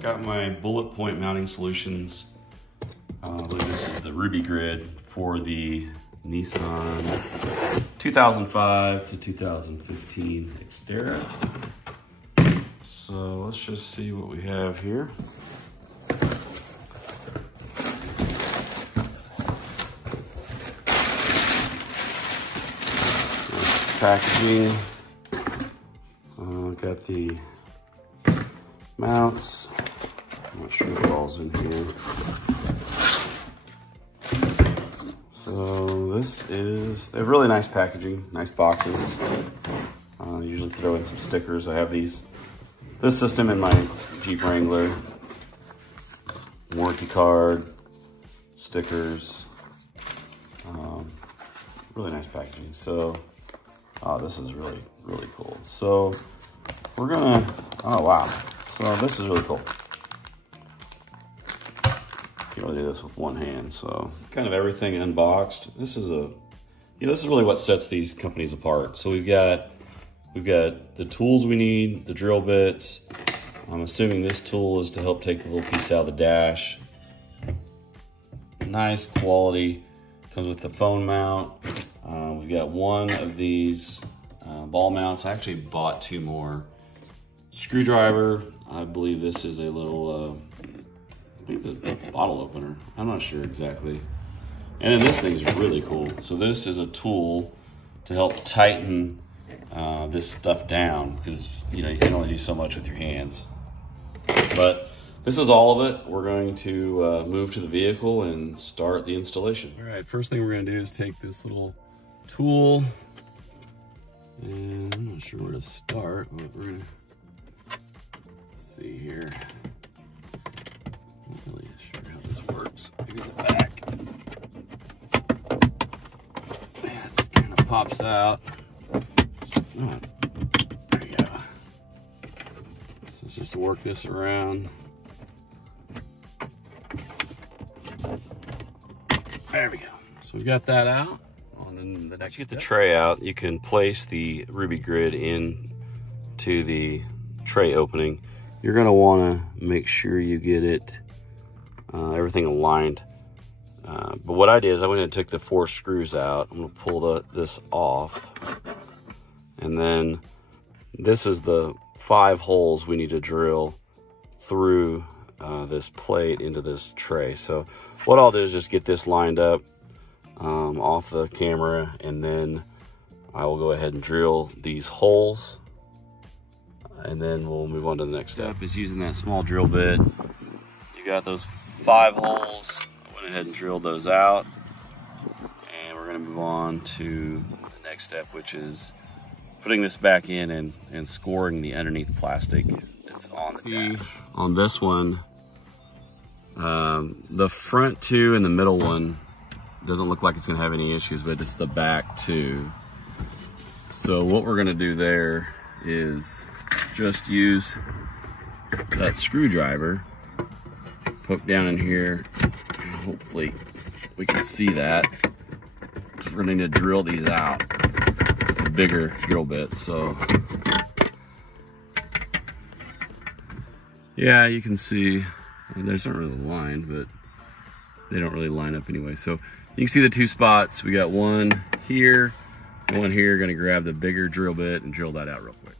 got my Bulletpoint mounting solutions. I believe this is the RubiGrid for the Nissan 2005 to 2015 Xterra. So let's just see what we have here. Packaging. Got the mounts. I'm not sure what all's in here. So this is, they have really nice packaging, nice boxes. Usually throw in some stickers. I have this system in my Jeep Wrangler. Warranty card, stickers. Really nice packaging. So, this is really, really cool. So we're gonna, oh wow. So this is really cool. Can't really do this with one hand. So kind of everything unboxed. This is this is really what sets these companies apart. So we've got the tools we need, the drill bits. I'm assuming this tool is to help take the little piece out of the dash. Nice quality, comes with the phone mount. We've got one of these ball mounts. I actually bought two more. Screwdriver, I believe this is a little, I think it's a bottle opener. I'm not sure exactly. And then this thing's really cool. So this is a tool to help tighten this stuff down, because you can only do so much with your hands. But this is all of it. We're going to move to the vehicle and start the installation. All right, first thing we're gonna do is take this little tool, and I'm not sure where to start, but we're gonna see here. I'm not really sure how this works. Maybe the back. Yeah, it just kind of pops out. Oh, there you go. So it's just to work this around. There we go. So we got that out. On the next, get the tray out. You can place the RubiGrid into the tray opening. You're gonna wanna make sure you get it, everything aligned. But what I did is I went and took the 4 screws out. I'm gonna pull this off. And then this is the 5 holes we need to drill through this plate into this tray. So what I'll do is just get this lined up off the camera, and then I will go ahead and drill these holes, and then we'll move on to the next step. Is using that small drill bit. You got those 5 holes. I went ahead and drilled those out, and we're gonna move on to the next step, which is putting this back in and scoring the underneath plastic that's on the dash. On this one, the front 2 and the middle one doesn't look like it's gonna have any issues, but it's the back 2. So what we're gonna do there is just use that screwdriver, poke down in here, and hopefully we can see that. We're gonna need to drill these out with a bigger drill bit. So yeah, you can see there's not really lined, but they don't really line up anyway. So you can see the 2 spots. We got one here, one here. Gonna grab the bigger drill bit and drill that out real quick.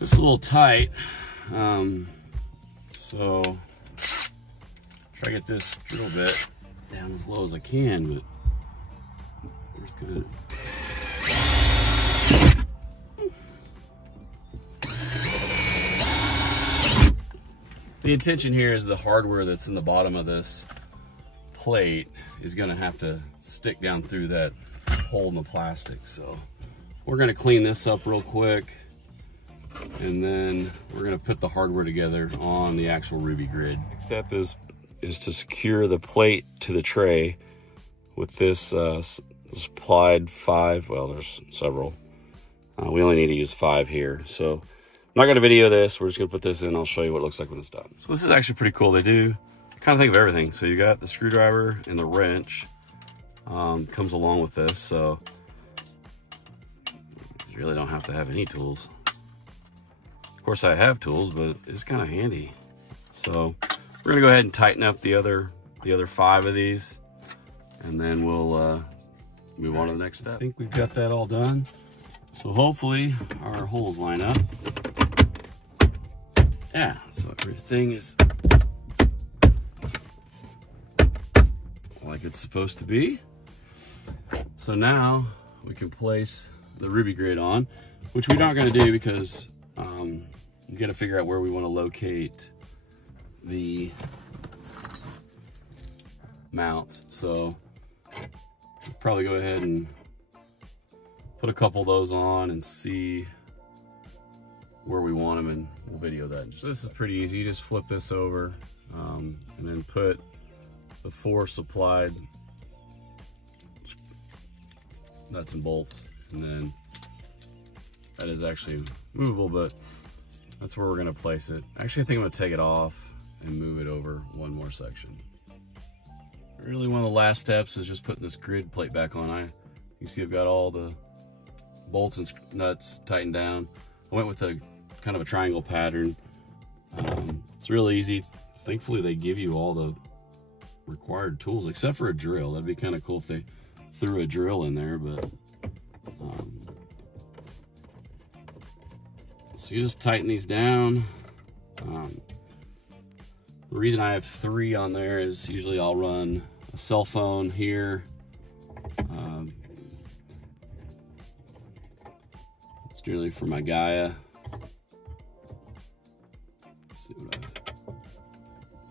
It's a little tight, so try to get this drill bit down as low as I can, but we're just gonna. The intention here is the hardware that's in the bottom of this plate is gonna have to stick down through that hole in the plastic. So we're gonna clean this up real quick, and then we're gonna put the hardware together on the actual RubiGrid. Next step is to secure the plate to the tray with this supplied 5, well, there's several. We only need to use 5 here. So I'm not gonna video this, we're just gonna put this in. I'll show you what it looks like when it's done. So this is actually pretty cool. They do kind of think of everything. So you got the screwdriver and the wrench comes along with this. So you really don't have to have any tools. Of course I have tools, but it's kind of handy. So we're gonna go ahead and tighten up the other 5 of these, and then we'll move on to the next step. I think we've got that all done. So hopefully our holes line up. Yeah, so everything is like it's supposed to be. So now we can place the RubiGrid on, which we're not going to do because we got to figure out where we want to locate the mounts. So probably go ahead and put a couple of those on and see where we want them, and we'll video that. So this is pretty easy. You just flip this over and then put the 4 supplied nuts and bolts, and then that is actually movable, but that's where we're going to place it. Actually, I think I'm going to take it off and move it over one more section. Really, one of the last steps is just putting this grid plate back on. You see I've got all the bolts and nuts tightened down. I went with a kind of a triangle pattern. It's really easy. Thankfully, they give you all the required tools except for a drill. That'd be kind of cool if they threw a drill in there, but so you just tighten these down. The reason I have 3 on there is usually I'll run a cell phone here. It's generally for my Gaia. Let's see what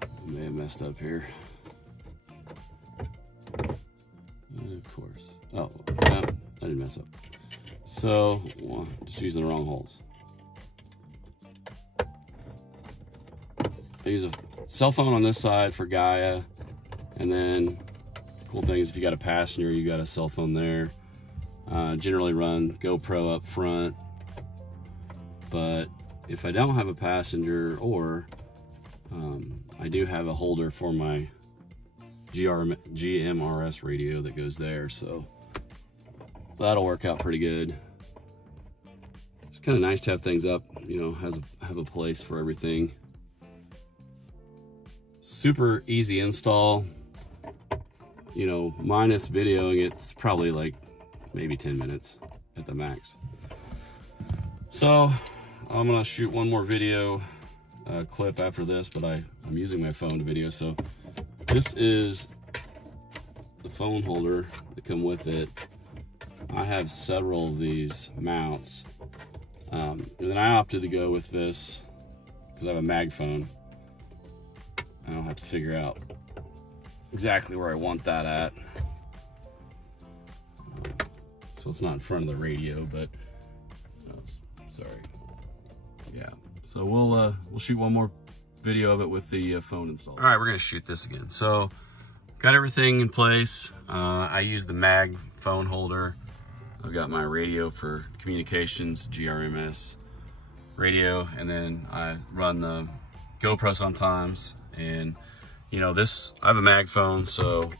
I may have messed up here. Of course. Oh, no, I didn't mess up. So, well, just using the wrong holes. I use a cell phone on this side for Gaia, and then the cool thing is if you got a passenger, you got a cell phone there. Generally run GoPro up front, but if I don't have a passenger, or I do have a holder for my GMRS radio that goes there, so that'll work out pretty good. It's kind of nice to have things up, you know, have a place for everything. Super easy install, you know, minus videoing, it's probably like maybe 10 minutes at the max. So I'm gonna shoot one more video clip after this, but I'm using my phone to video. So this is the phone holder that come with it. I have several of these mounts, and then I opted to go with this because I have a mag phone. I don't have to figure out exactly where I want that at. So it's not in front of the radio, but sorry. Yeah. So we'll shoot one more video of it with the phone installed. All right, we're gonna shoot this again. So got everything in place. I use the mag phone holder. I've got my radio for communications, GRMS radio, and then I run the GoPro sometimes. And you know, I have a mag phone, so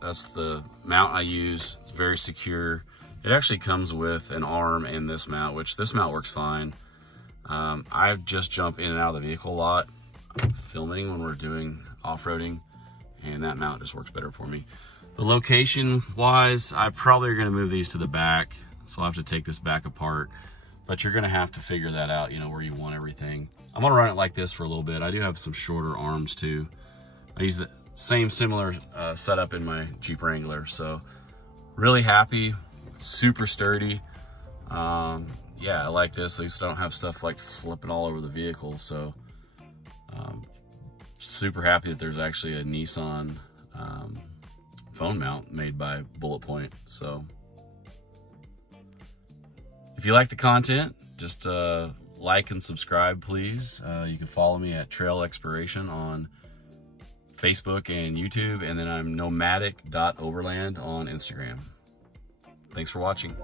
that's the mount I use. It's very secure. It actually comes with an arm in this mount, which this mount works fine. I just jump in and out of the vehicle a lot filming when we're doing off-roading, and that mount just works better for me. The location wise, I probably are going to move these to the back, so I'll have to take this back apart, but you're going to have to figure that out, you know, where you want everything. I'm going to run it like this for a little bit. I do have some shorter arms too. I use the same similar setup in my Jeep Wrangler, so really happy, super sturdy. Yeah, I like this. At least I don't have stuff like flipping all over the vehicle, so super happy that there's actually a Nissan phone mount made by Bulletpoint. So if you like the content, just like and subscribe, please. You can follow me at Trail Exploration on Facebook and YouTube, and then I'm nomadic.overland on Instagram. Thanks for watching.